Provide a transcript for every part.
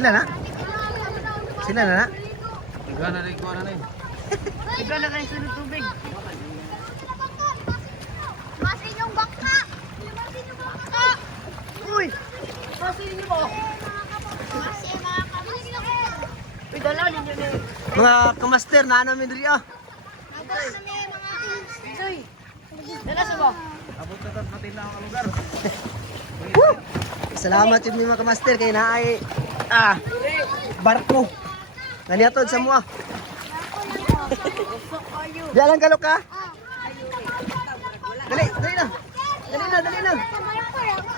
Sila na? Sila na na? Ikaw na rin, ikaw na rin. Ikaw na kayo sa tubig. Masin yung bangka! Masin yung bangka! Uy! Masin niyo mo! Masin mga kamas. Uy, dalaw ninyo na yun. Mga kamaster na ano min diri ah. Nagos na may mga Soy! Dala sa ba? Abot ka tat pati na ang lugar. Salamat yun mga kamaster kay naay barko. Naniatod sa mua. Di lang kalok ka? Dali, dali na. Dali na, dali na.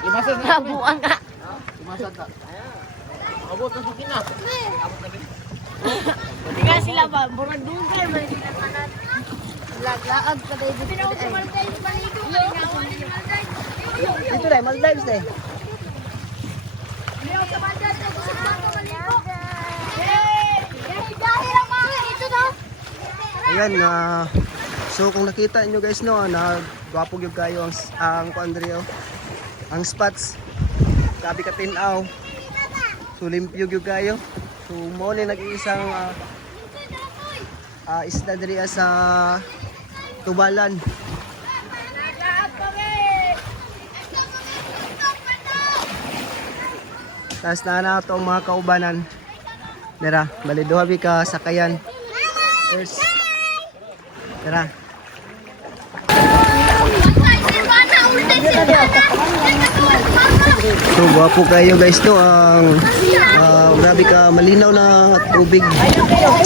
Limasan na. Nabuang ka! Limasan na. Abot na sa kina. Tingnan sila ba? Burang dugay ba sila kanan? Laglaag ka tayo dito. Pinausamalday yung baligo. Pinausamalday yung malday. Dito dai, Maldives dai. Pinausamalday yung gusto ko baligo. Dahil ang mga ito daw. Ayan so kung nakita niyo guys no, nagwapo gyud kayo ang Andrea. Ang spots. Grabe ka tinaw. So limpyo gyud kayo. So mo ni nag-iisang isda diri sa Tubalan. Tas na to ang mga kaubanan. Dira, bali duha bi ka sakayan. First. Dira. So gwapo kayo guys no, ang grabe ka malinaw na tubig.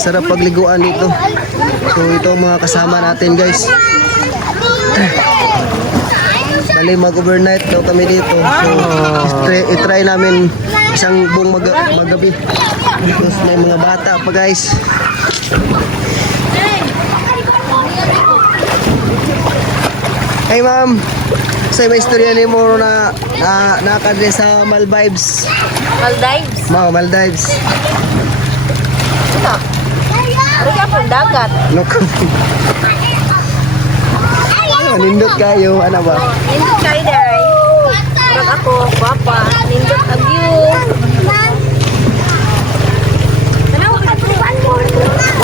Sarap pagliguan dito. So ito ang mga kasama natin guys. Bali mag-overnight daw kami dito. So i-try namin isang buong magabi. Tapos may mga bata pa guys. Hey ma'am, sa may istorya ni mo na nakadre sa Maldives. Maldives? Maldives. Ito. Ano ka pong dagat? Look. Nindot kayo, ano ba? Nindot kayo day. Pag ako, papa, nindot ang view.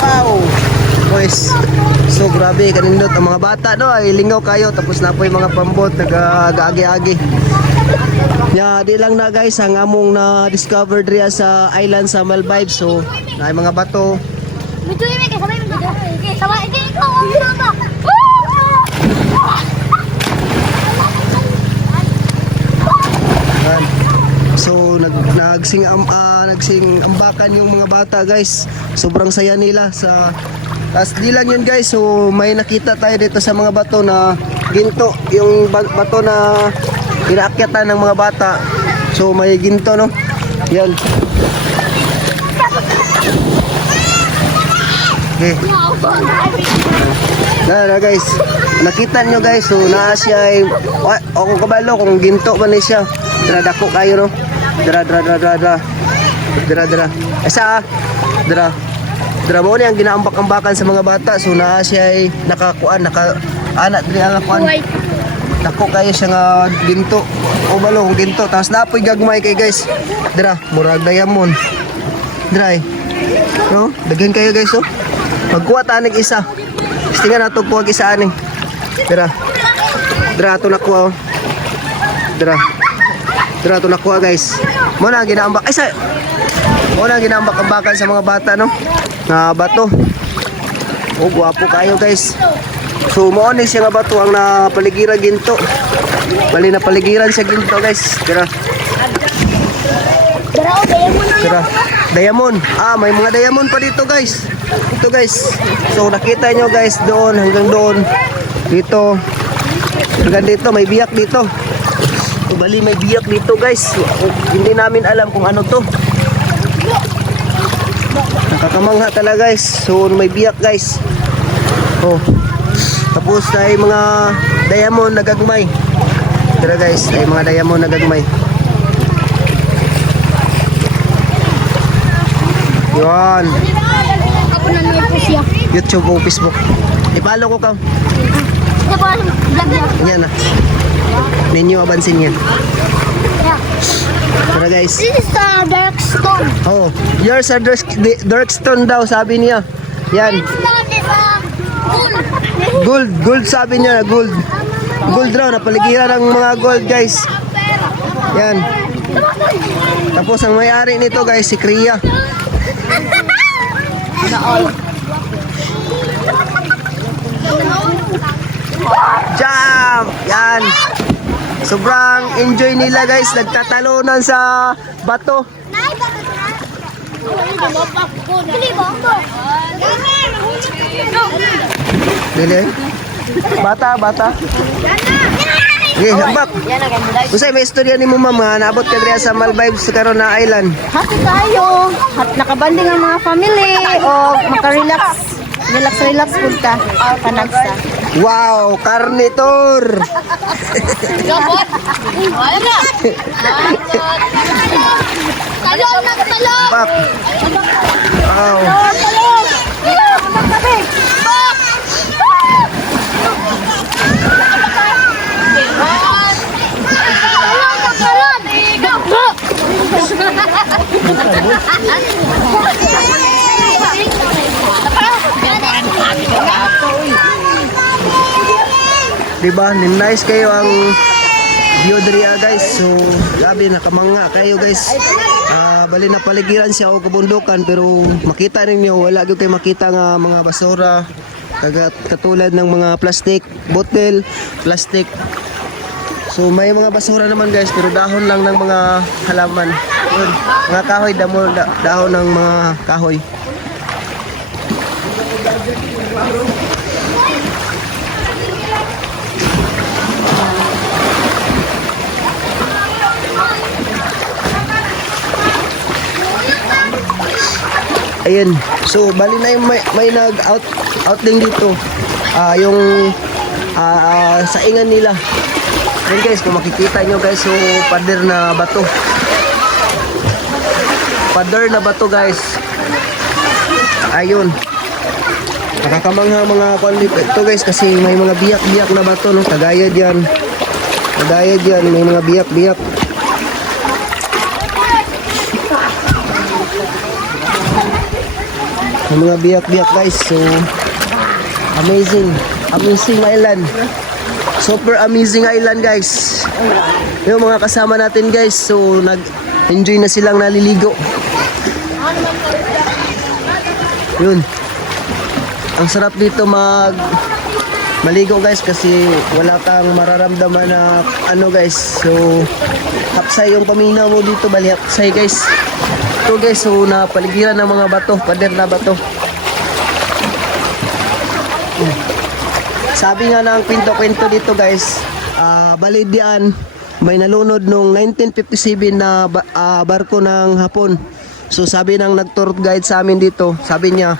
Wow! Boys, so grabe, kanindot ang mga bata no, ay lingaw kayo, tapos na po yung mga pambot, nag-agi-agi. Ya, di lang na guys, ang among na-discover diri sa island sa Maldives, so na mga bato. Medyo yung may kasabay mo dito. Sabay, ikaw, ang ba? Yan. So nagsing ambakan yung mga bata guys. Sobrang saya nila sa di lang yun guys. So may nakita tayo dito sa mga bato na ginto, yung bato na inaakyatan ng mga bata. So may ginto no. Yan. Okay. Na guys. Nakita nyo guys, so naa siya ay ako kabalo kung ginto ba ni siya. Dra dako kayo no. Dra. Asa? Dra mo ni ang ginaambak-ambakan sa mga bata. So naa siya ay anak diri ang kuan. Dako kayo siya nga ginto. O balo kung ginto. Tapos napoy gagmay kay guys. Dra, murag diamond. Dra. No? Daghan kayo guys oh. Magkuha ta nig isa. Tingnan nato kuha isa ani. Dra to nakuha oh. Dra to nakuha guys. Mo na ginaambak ay sa mo na ginaambak-ambakan sa mga bata no. Na bato. Oh, guwapo kayo guys. So mo ni siya nga bato ang napaligiran ginto. Bali na paligiran siya ginto guys. Dra. Diamond. May mga diamond pa dito guys. Ito guys. So nakita nyo guys doon hanggang doon. Dito. Hanggang dito may biyak dito. So, bali may biyak dito guys. Hindi namin alam kung ano to. Nakakamangha talaga guys. So may biyak guys. Oh. Tapos ay mga diamond na gagmay. Tara guys, ay mga diamond na gagmay. Yan. Ako na po siya. YouTube o Facebook. Ipalo ko ka. Ito po ang vlog niya. Yan na. Ninyo abansin yan. Tara guys. This is the dark stone. Oh, yours are dark stone daw, sabi niya. Yan. Stone is gold. Gold sabi niya, gold. Gold raw, napaligiran ng mga gold guys. Yan. Tapos ang may-ari nito guys, si Kriya. Jump! Yan. Sobrang enjoy nila guys, nagtatalunan sa bato. Dili. Bata. Okay, hambak. Usay may istorya ni mo mama, naabot ka diya sa Maldives karon na island. Happy tayo. Nakabanding ang mga family o makarelax. Relax po ka. Panagsa. Wow, karnitor. Gabot. Wala na. Talon. Pak. Wow. Talon. Diba, nice kayo ang view diri guys. So, grabe nakamanga kayo guys. Bali na paligiran siya o kabundukan pero makita ninyo wala gyud kay makita nga mga basura katulad ng mga plastic, bottle, plastic. So may mga basura naman guys pero dahon lang ng mga halaman. Yun, mga kahoy, dahon ng mga kahoy. Ayun. So bali na yung may nag-out din dito. Yung saingan nila. Ayun guys, kung makikita nyo guys, so pader na bato. Pader na bato guys. Ayun. Nakakamangha mga kwan dito ito guys kasi may mga biyak-biyak na bato no, kagaya diyan. Kagaya diyan may mga biyak-biyak. May mga biyak-biyak guys. So amazing island. Super amazing island guys. Yung mga kasama natin guys, so nag-enjoy na silang naliligo. Yun. Ang sarap dito maligo guys kasi wala kang mararamdaman na ano guys. So hapsay yung paminaw mo dito, bali hapsay guys. Ito guys, so napaligiran ng mga bato, pader na bato. Sabi nga ng kwento-kwento dito guys, bali diyan may nalunod nung 1957 na barko ng Hapon. So sabi ng nag-tour guide sa amin dito, sabi niya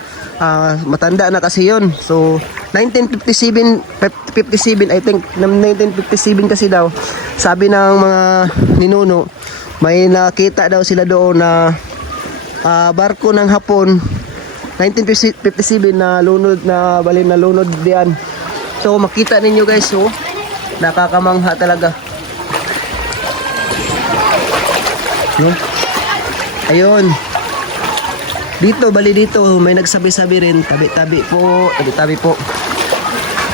matanda na kasi yon. So 1957 I think 1957 kasi daw. Sabi ng mga ninuno, may nakita daw sila doon na barko ng Hapon 1957 na lunod na bali na lunod diyan. So makita ninyo guys, so nakakamangha talaga. No? Ayun. Dito, bali dito, may nagsabi-sabi rin, tabi-tabi po.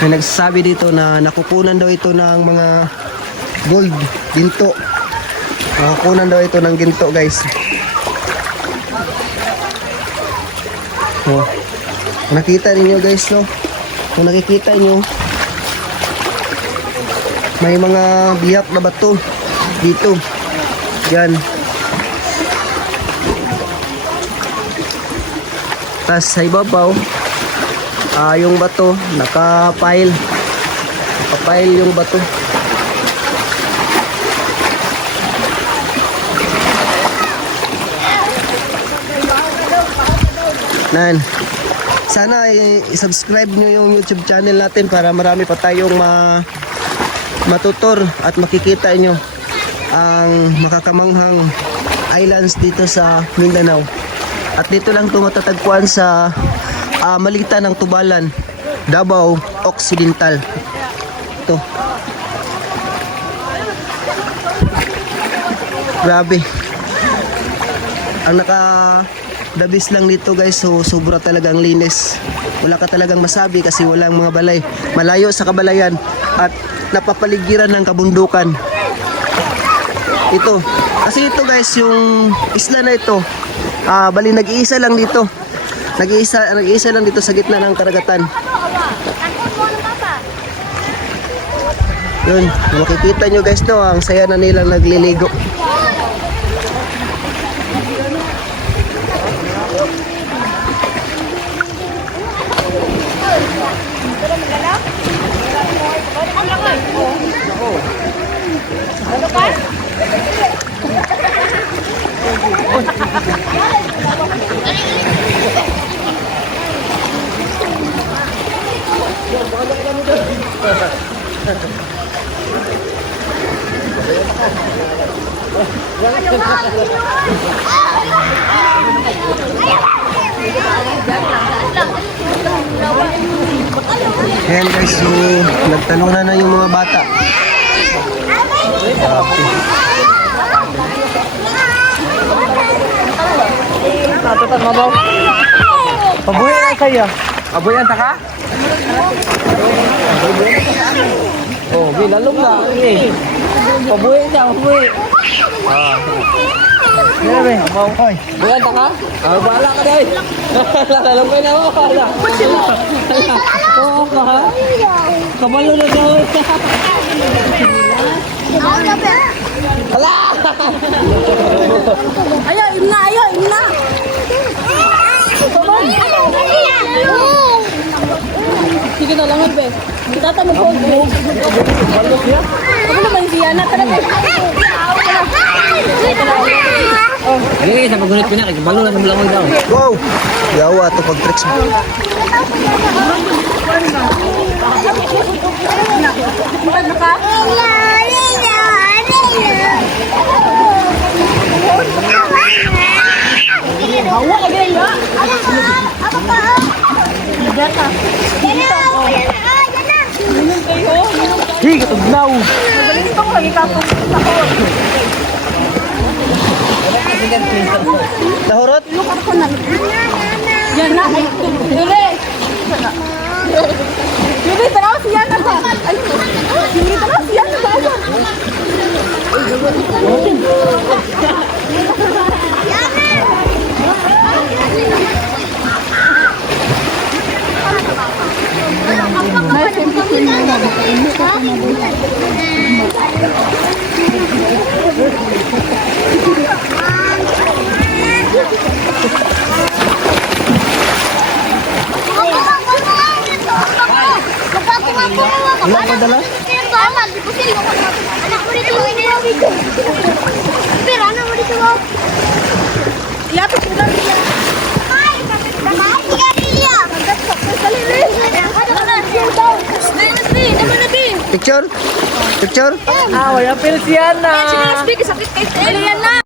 May nagsasabi dito na nakukunan daw ito ng mga gold, ginto. Nakukunan daw ito ng ginto guys. Oh. Nakita niyo guys, no? Kung nakikita niyo, may mga biyak na bato dito. Yan. Tapos sa ibabaw, yung bato, nakapile yung bato. Nan. Sana i-subscribe nyo yung YouTube channel natin para marami pa tayong matutor at makikita nyo ang makakamanghang islands dito sa Mindanao. At dito lang ito matatagpuan sa Malita ng Tubalan, Davao Occidental. Ito. Grabe. Ang dabis lang dito guys, so sobra talagang linis. Wala ka talagang masabi kasi walang mga balay. Malayo sa kabalayan at napapaligiran ng kabundukan. Ito. Kasi ito guys, yung isla na ito, bali nag-iisa lang dito. Nag-iisa lang dito sa gitna ng karagatan. Yun, makikita nyo guys to, ang saya na nilang nagliligo. Ayan guys, so nagtanong na yung mga bata. Okay. Natutan mo ba? Pabuhay lang sa'yo. Pabuhay ka? Oh, bilalong na. Pabuhay siya, pabuhay. Yan ba? Hoy. Buyan ka? Bahala ka dahil. Lalambay na ako. Oo ka ha? Kabalo na daw. Hala! Ayo, imna. Sige na lang, be. Tata mo po. Balot niya? Ako naman siya na talaga. Hindi, sa pagunit ko niya. Kabalo na naman daw. Wow! Yawa to pag tricks mo. Maganda ka? Hawa ka ganyan ba? Gata. Hig, tugnaw. Magaling pa ko lagi ka po. Nahurot? Yan na. Yuri! Yuri, tanaw siya na ba? Yuri, tanaw siya na ba? Wala pa dala? Anak mo dito. Pero anak mo dito. Lapit mo lang siya. Ay, kapit na ba? Iya. Picture? Picture? Ah, wala pil siya na. Sakit kay Elian na.